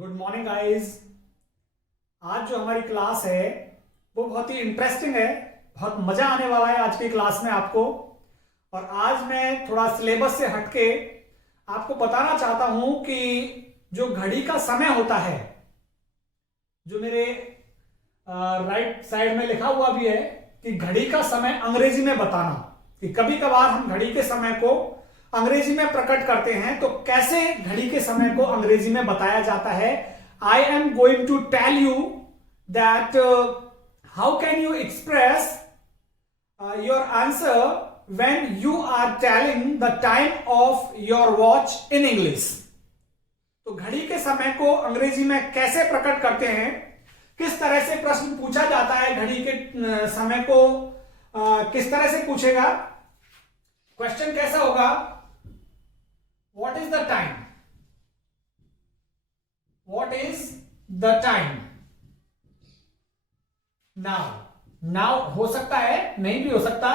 Good morning guys. आज जो हमारी क्लास है वो बहुत ही इंटरेस्टिंग है। बहुत मजा आने वाला है आज की क्लास में आपको। और आज मैं थोड़ा सिलेबस से हटके आपको बताना चाहता हूं कि जो घड़ी का समय होता है, जो मेरे राइट साइड में लिखा हुआ भी है कि घड़ी का समय अंग्रेजी में बताना, कि कभी कभार हम घड़ी के समय को अंग्रेजी में प्रकट करते हैं, तो कैसे घड़ी के समय को अंग्रेजी में बताया जाता है। I am going to tell you that how can you express your answer when you are telling the time of your watch in English. तो घड़ी के समय को अंग्रेजी में कैसे प्रकट करते हैं, किस तरह से प्रश्न पूछा जाता है, घड़ी के समय को किस तरह से पूछेगा। क्वेश्चन कैसा होगा, what is the time, what is the time now. Now हो सकता है, नहीं भी हो सकता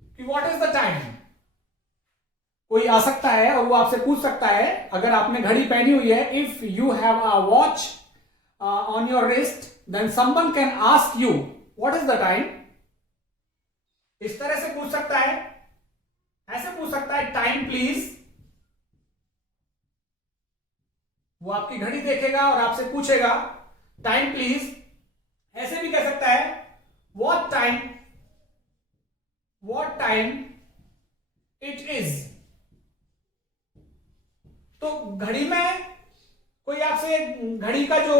कि व्हाट इज द टाइम। कोई आ सकता है और वो आपसे पूछ सकता है, अगर आपने घड़ी पहनी हुई है, if you have a watch on your wrist, then someone can ask you what is the time। इस तरह से पूछ सकता है, ऐसे पूछ सकता है टाइम प्लीज। वो आपकी घड़ी देखेगा और आपसे पूछेगा टाइम प्लीज। ऐसे भी कह सकता है what time it is। तो घड़ी में कोई आपसे घड़ी का जो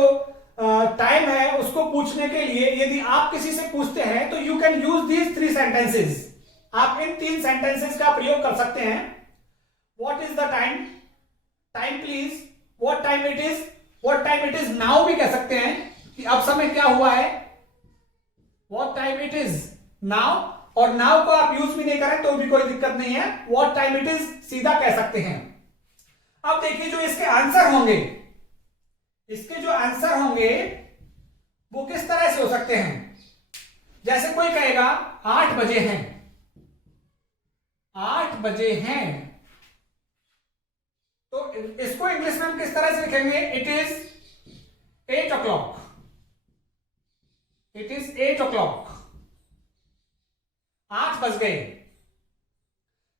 टाइम है उसको पूछने के लिए यदि आप किसी से पूछते हैं तो you can use these 3 sentences. आप इन 3 सेंटेंसेस का प्रयोग कर सकते हैं। What is the time, time please, what time it is, what time it is now भी कह सकते हैं कि अब समय क्या हुआ है, what time it is now. और नाउ को आप यूज भी नहीं करें तो भी कोई दिक्कत नहीं है, व्हाट टाइम इट इज सीधा कह सकते हैं। अब देखिए जो इसके आंसर होंगे, इसके जो आंसर होंगे वो किस तरह से हो सकते हैं। जैसे कोई कहेगा 8 बजे हैं, 8 बजे हैं, तो इसको इंग्लिश में हम किस तरह से लिखेंगे, it is 8 o'clock, it is 8 o'clock। 8 बज गए।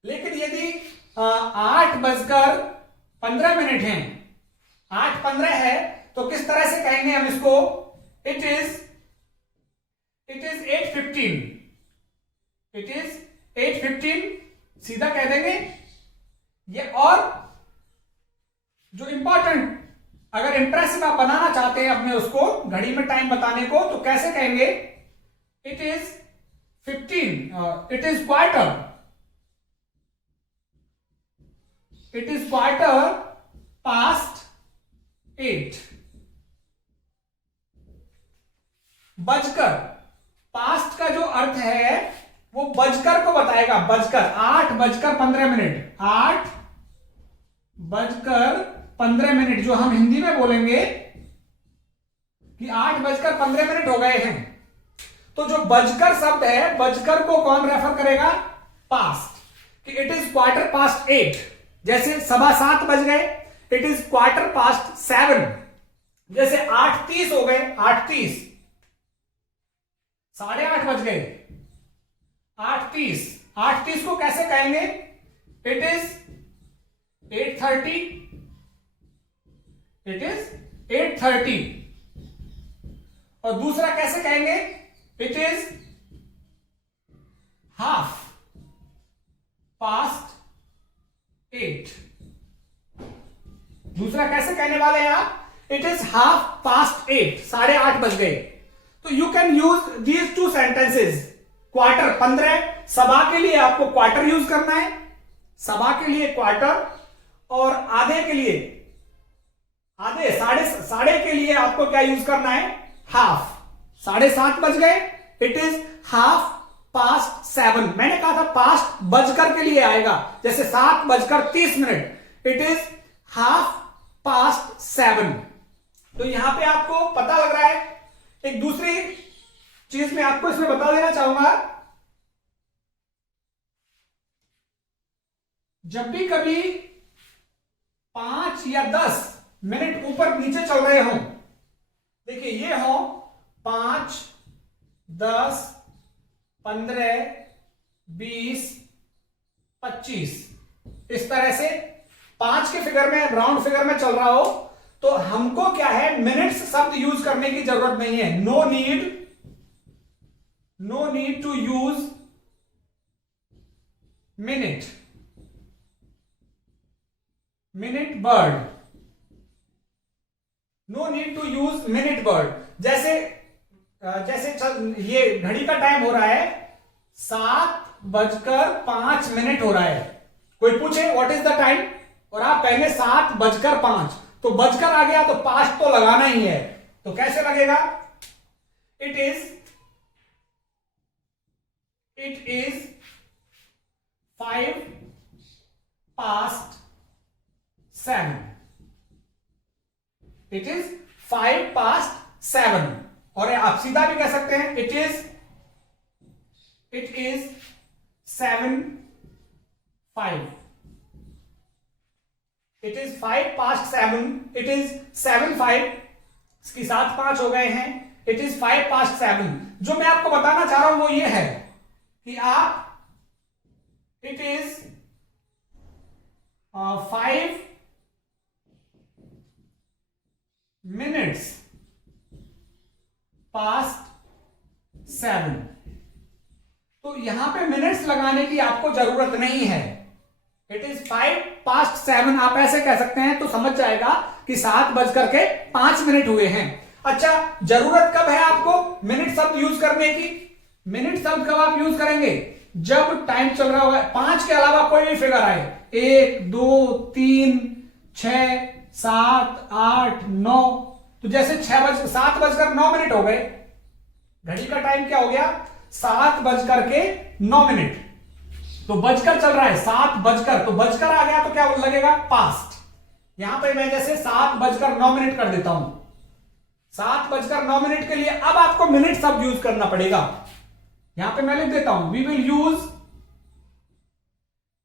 लेकिन यदि 8:15 हैं, 8:15 है, तो किस तरह से कहेंगे हम इसको, इट इज 8:15, इट इज 8:15 सीधा कह देंगे ये। और जो इंपॉर्टेंट, अगर इंप्रेसिव आप बनाना चाहते हैं अपने उसको घड़ी में टाइम बताने को, तो कैसे कहेंगे, it is 15, it is quarter, it is quarter past 8। बजकर, पास्ट का जो अर्थ है वो बजकर को बताएगा, बजकर। 8:15, 8:15 जो हम हिंदी में बोलेंगे कि 8:15 हो गए हैं। तो जो बजकर शब्द है, बजकर को कौन रेफर करेगा, पास्ट, कि इट इज क्वार्टर पास्ट 8। जैसे 7:15 बज गए, इट इज क्वार्टर पास्ट 7। जैसे 8:30 हो गए, 8:30, 8:30 बज गए, 8:30। 8:30 को कैसे कहेंगे, इट इज 8:30, इट इज 8:30। और दूसरा कैसे कहेंगे, इट इज हाफ पास्ट 8। दूसरा कैसे कहने वाले हैं आप, इट इज हाफ पास्ट 8, 8:30 बज गए। तो you can use these 2 sentences. Quarter 15, सवा के लिए आपको क्वार्टर यूज करना है, सवा के लिए क्वार्टर, और आधे के लिए, आधे, साढ़े के लिए आपको क्या यूज करना है, हाफ। 7:30 बज गए, इट इज हाफ पास्ट 7। मैंने कहा था पास्ट बजकर के लिए आएगा, जैसे 7:30, इट इज हाफ पास्ट 7। तो यहां पे आपको पता लग रहा है। एक दूसरी चीज मैं आपको इसमें बता देना चाहूंगा, जब भी कभी 5 या 10 मिनट ऊपर नीचे चल रहे हों, देखिए ये हो 5, 10, 15, 20, 25, इस तरह से 5 के फिगर में, राउंड फिगर में चल रहा हो तो हमको क्या है, मिनट्स शब्द यूज करने की जरूरत नहीं है। No need to use minute word, no need to use minute word. जैसे ये घड़ी का टाइम हो रहा है 7:05 हो रहा है, कोई पूछे व्हाट इज द टाइम और आप कहेंगे 7:05, तो बजकर आ गया तो पास्ट तो लगाना ही है, तो कैसे लगेगा, इट इज 5:07, इट इज 5:07। और आप सीधा भी कह सकते हैं it is 7:05, it is 5:07, it is 7:05, इसकी 7:05 हो गए हैं, इट इज 5:07। जो मैं आपको बताना चाह रहा हूं वो ये है कि आप इट इज 5 minutes past 7, तो यहां पे मिनट्स लगाने की आपको जरूरत नहीं है। इट इज 5:07 आप ऐसे कह सकते हैं तो समझ जाएगा कि 7:05 हुए हैं। अच्छा, जरूरत कब है आपको मिनट शब्द यूज करने की? मिनट शब्द कब आप यूज करेंगे? जब टाइम चल रहा होगा, 5 के अलावा कोई भी फिगर आए, 1, 2, 3, 6, 7, 8, 9, तो जैसे 7:09 हो गए, घड़ी का टाइम क्या हो गया, 7:09, तो बजकर चल रहा है 7 तो बजकर आ गया तो क्या लगेगा, पास्ट। यहां पे मैं जैसे 7:09 कर देता हूं, 7:09 के लिए अब आपको मिनट शब्द यूज करना पड़ेगा। यहां पे मैं लिख देता हूं, we will use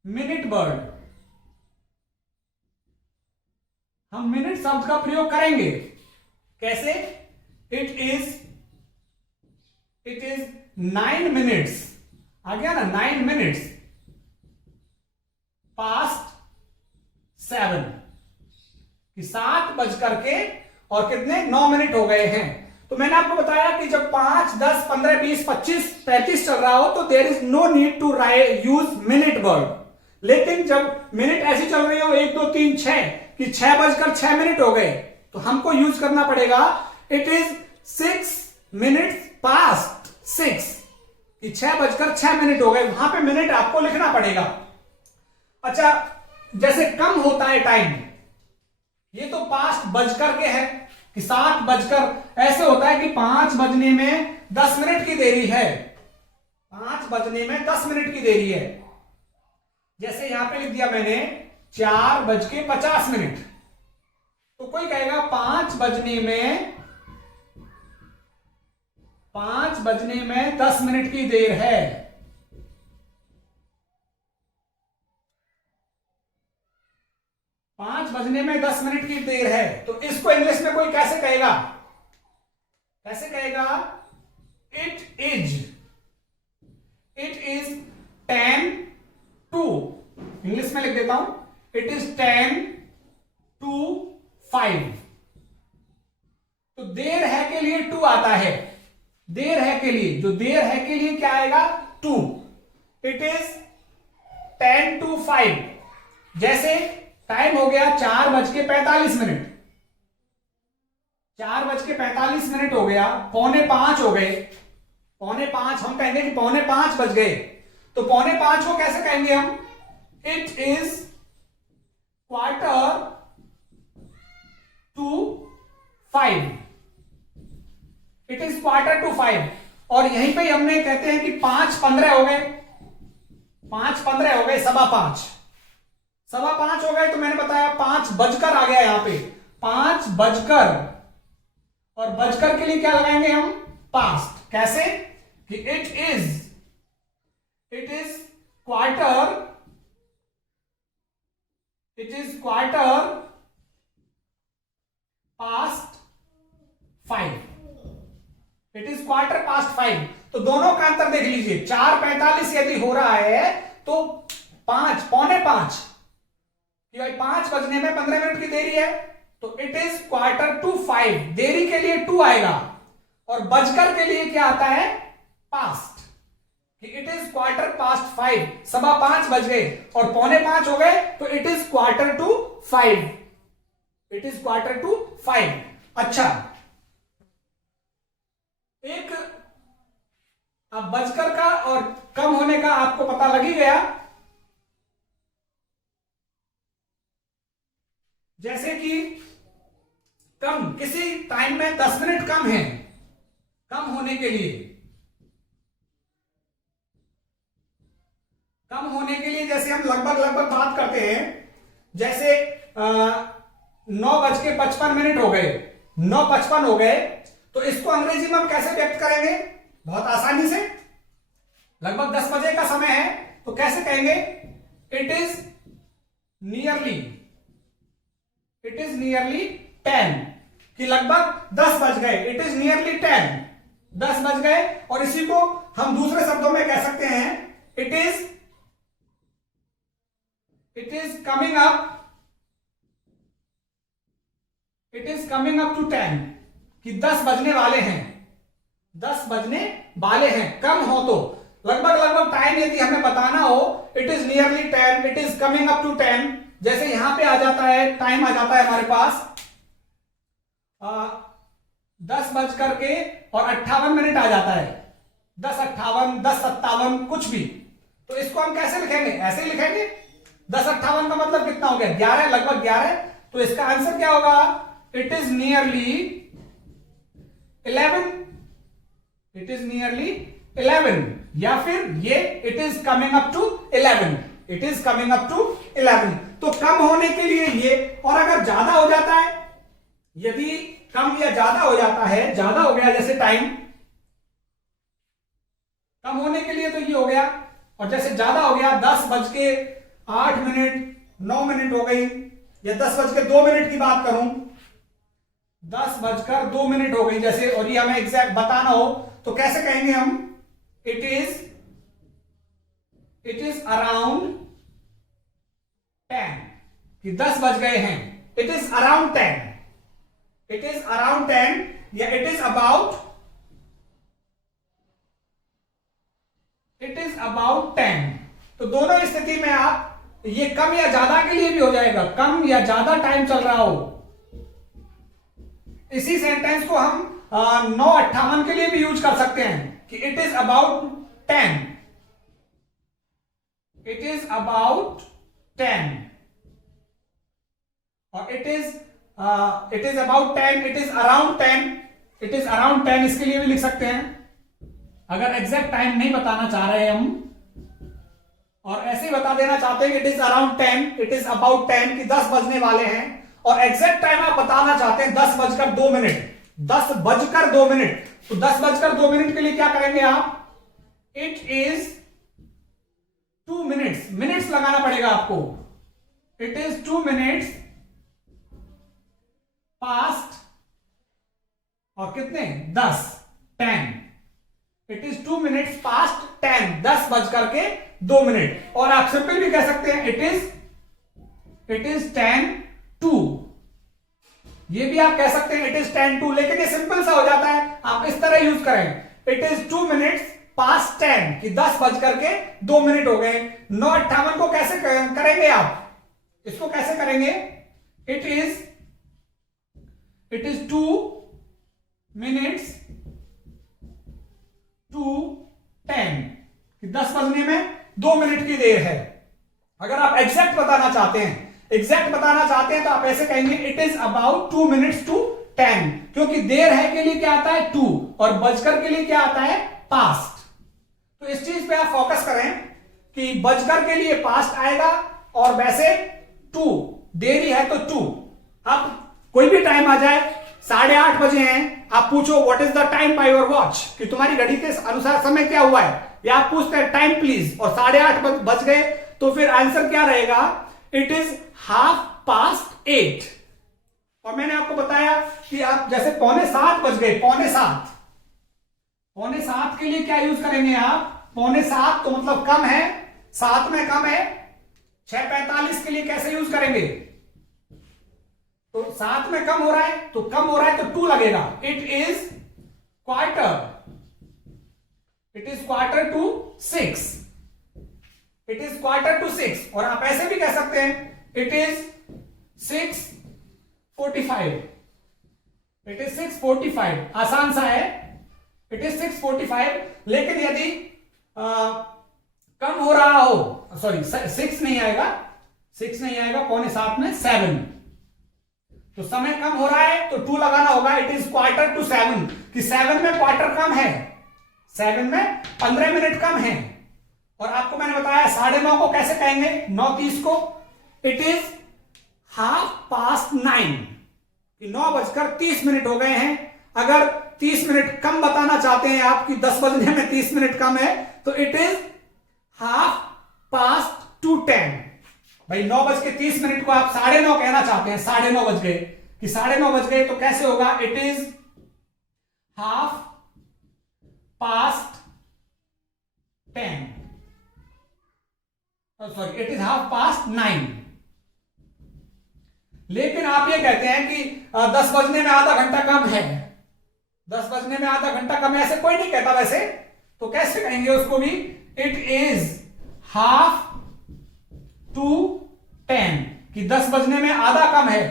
minute word, हम मिनट शब्द का प्रयोग करेंगे। कैसे? इट इज 9 minutes, आ गया ना, 9 minutes past 7, कि 7:09 हो गए हैं। तो मैंने आपको बताया कि जब 5, 10, 15, 20, 25, 35 चल रहा हो तो there is no need to use minute word. लेकिन जब मिनट ऐसी चल रही हो 1, 2, 3, 6 कि 6:06 हो गए तो हमको यूज करना पड़ेगा इट इज 6 minutes past 6, कि 6:06 हो गए, वहां पे मिनट आपको लिखना पड़ेगा। अच्छा, जैसे कम होता है टाइम, ये तो पास्ट बजकर के है कि 7 ऐसे होता है कि 5 बजने में 10 मिनट की देरी है, 5 बजने में 10 मिनट की देरी है। जैसे यहां पे लिख दिया मैंने 4:50, तो कोई कहेगा 5 बजने में 10 मिनट की देर है। 5 बजने में 10 मिनट की देर है, तो इसको इंग्लिश में कोई कैसे कहेगा? कैसे कहेगा? इट इज 10 to, इंग्लिश में लिख देता हूं, इट इज 10 to 5। तो देर है के लिए 2 आता है, देर है के लिए, जो देर है के लिए क्या आएगा, 2। It is 10 to 5। जैसे टाइम हो गया 4:45, 4:45 हो गया, 4:45 हो गए, 4:45 हम कहेंगे कि 4:45 बज गए, तो 4:45 को कैसे कहेंगे हम? It is 4:45, it is 4:45। और यहीं पे हमने कहते हैं कि 5:15 हो गए, 5:15 हो गए, 5:15 हो गए, तो मैंने बताया 5 बजकर आ गया यहां पे, 5 बजकर, और बजकर के लिए क्या लगाएंगे हम? पास्ट। कैसे? कि it is quarter, 4 past 5, it is quarter past 5। तो दोनों का अंतर देख लीजिए, 4:45 यदि हो रहा है तो 5, पौने 5, कि भाई 5 बजने में 15 मिनट की देरी है, तो इट इज क्वार्टर टू 5, देरी के लिए 2 आएगा, और बजकर के लिए क्या आता है, पास्ट, कि इट इज क्वार्टर पास्ट 5, 5:15 बज गए और पौने 5 हो गए, तो it is quarter to 5, it is quarter to 5। अच्छा, एक अब बजकर का और कम होने का आपको पता लग ही गया। जैसे कि कम, किसी टाइम में 10 मिनट कम है, कम होने के लिए, कम होने के लिए जैसे हम लगभग बात करते हैं, जैसे 9:55 हो गए, 9:55 हो गए, तो इसको अंग्रेजी में हम कैसे व्यक्त करेंगे, बहुत आसानी से। लगभग 10 बजे का समय है, तो कैसे कहेंगे, it is nearly, it is nearly 10, कि लगभग 10 बज गए, इट इज नियरली 10, 10 बज गए। और इसी को हम दूसरे शब्दों में कह सकते हैं, it is coming up, it is coming up to 10, कि 10 बजने वाले हैं, 10 बजने वाले हैं। कम हो तो लगभग टाइम यदि हमें बताना हो, it is nearly 10, it is coming up to 10, जैसे यहां पे आ जाता है, टाइम आ जाता है हमारे पास 10:58 आ जाता है, 10:58, 10:57, कुछ भी। तो इसको हम कैसे लिखेंगे, ऐसे ही लिखेंगे। 10:58 का मतलब कितना हो गया, 11, लगभग 11। तो इसका आंसर क्या होगा, it is nearly 11, it is nearly 11, या फिर ये it is coming up to 11, it is coming up to 11। तो कम होने के लिए ये, और अगर ज्यादा हो जाता है, यदि कम या ज्यादा हो जाता है, ज्यादा हो गया जैसे टाइम, कम होने के लिए तो ये हो गया, और जैसे ज्यादा हो गया, 10:08, 9 मिनट हो गई, या 10:02 की बात करूं, 10:02 हो गई जैसे, और ये हमें एग्जैक्ट बताना हो, तो कैसे कहेंगे हम, इट इज अराउंड 10, कि 10 बज गए हैं, it is around 10, it is around 10, या इट इज अबाउट 10। तो दोनों स्थिति में आप, ये कम या ज्यादा के लिए भी हो जाएगा, कम या ज्यादा टाइम चल रहा हो। इसी सेंटेंस को हम 9:58 के लिए भी यूज कर सकते हैं, कि it is about 10, it is about 10, और it is about 10, it is around 10, it is around 10, इसके लिए भी लिख सकते हैं। अगर एग्जैक्ट टाइम नहीं बताना चाह रहे हैं हम, और ऐसे ही बता देना चाहते हैं कि it is around 10, it is about 10, कि 10 बजने वाले हैं, और एग्जैक्ट टाइम आप बताना चाहते हैं 10:02, 10:02। तो 10:02 के लिए क्या करेंगे आप, इट इज 2 मिनट्स, मिनट्स लगाना पड़ेगा आपको, इट इज 2 मिनट्स पास्ट, और कितने, 10, इट इज 2 मिनट्स पास्ट 10, 10:02। और आप सिंपल भी कह सकते हैं, इट इज 10:02, ये भी आप कह सकते हैं, इट इज 10:02, लेकिन ये सिंपल सा हो जाता है, आप इस तरह यूज करें, इट इज 2 मिनट्स पास्ट 10, कि 10:02 हो गए। 9:58 को कैसे करेंगे आप, इसको कैसे करेंगे, इट इज 2 मिनट्स टू 10, कि 10 बजने में 2 मिनट की देर है। अगर आप एग्जैक्ट बताना चाहते हैं, तो आप ऐसे कहेंगे, it is about 2 minutes to 10, क्योंकि देर है के लिए क्या आता है 2, और बजकर के लिए क्या आता है पास्ट। तो इस चीज पे आप फोकस करें कि बजकर के लिए पास्ट आएगा, और वैसे 2, देरी है तो 2। अब कोई भी टाइम आ जाए, 8:30 बजे हैं, आप पूछो what is the time by your watch, कि तुम्हारी घड़ी के अनुसार समय क्या हुआ है, या आप पूछते हैं टाइम प्लीज, और 8:30 बज गए, तो फिर आंसर क्या रहेगा, इट इज 8:30, और मैंने आपको बताया कि आप जैसे 6:45 बज गए, 6:45 के लिए क्या यूज करेंगे आप? 6:45 तो मतलब कम है, 7 में कम है। 6:45 के लिए कैसे यूज करेंगे? तो 7 में कम हो रहा है, तो कम हो रहा है तो 2 लगेगा। It is quarter to 6। It is quarter to 6। और आप ऐसे भी कह सकते हैं इट इज 6:45। इट इज 6:45, आसान सा है। It is 6:45। लेकिन यदि कम हो रहा हो, सॉरी 6 नहीं आएगा, 6 नहीं आएगा, 6:45 में 7, तो समय कम हो रहा है तो 2 लगाना होगा। इट इज क्वार्टर टू 7 कि 7 में क्वार्टर कम है, 7 में 15 मिनट कम है। और आपको मैंने बताया 9:30 को कैसे कहेंगे? 9:30 को इट इज 9:30 कि 9:30 हो गए हैं। अगर 30 मिनट कम बताना चाहते हैं आप कि 10 बजने में 30 मिनट कम है, तो इट इज 10:30। भाई 9:30 को आप 9:30 कहना चाहते हैं, 9:30 बज गए कि 9:30 बज गए, तो कैसे होगा? It is 10:30। Sorry, it is 9:30। लेकिन आप ये कहते हैं कि 10 बजने में आधा घंटा कम है, 10 बजने में आधा घंटा कम है, ऐसे कोई नहीं कहता वैसे, तो कैसे कहेंगे उसको भी? इट इज 9:30 कि 10 बजने में आधा कम है,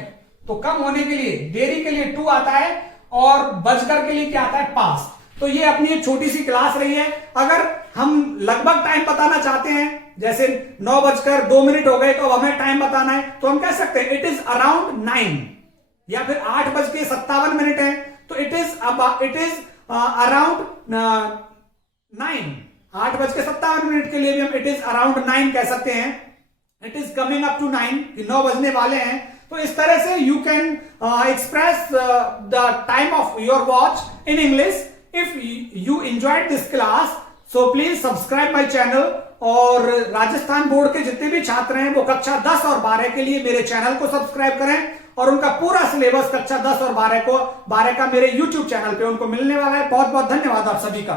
तो कम होने के लिए, देरी के लिए 2 आता है, और बजकर के लिए क्या आता है? पास। तो ये अपनी एक छोटी सी क्लास रही है। अगर हम लगभग टाइम बताना चाहते हैं, जैसे 9:02 हो गए, तो अब हमें टाइम बताना है, तो हम कह सकते हैं इट इज अराउंड 9, या फिर 8:57 है, तो इट इज अराउंड 9। 8:57 के लिए भी हम इट इज अराउंड 9 कह सकते हैं। It is coming up to 9 कि 9 बजने वाले हैं। तो इस तरह से you can express the time of your watch in English. If you enjoyed this class, so please subscribe my channel. और राजस्थान बोर्ड के जितने भी छात्र हैं वो कक्षा 10 और 12 के लिए मेरे चैनल को सब्सक्राइब करें, और उनका पूरा सिलेबस कक्षा 10 और 12 का मेरे YouTube चैनल पे उनको मिलने वाला है। बहुत बहुत धन्यवाद आप सभी का।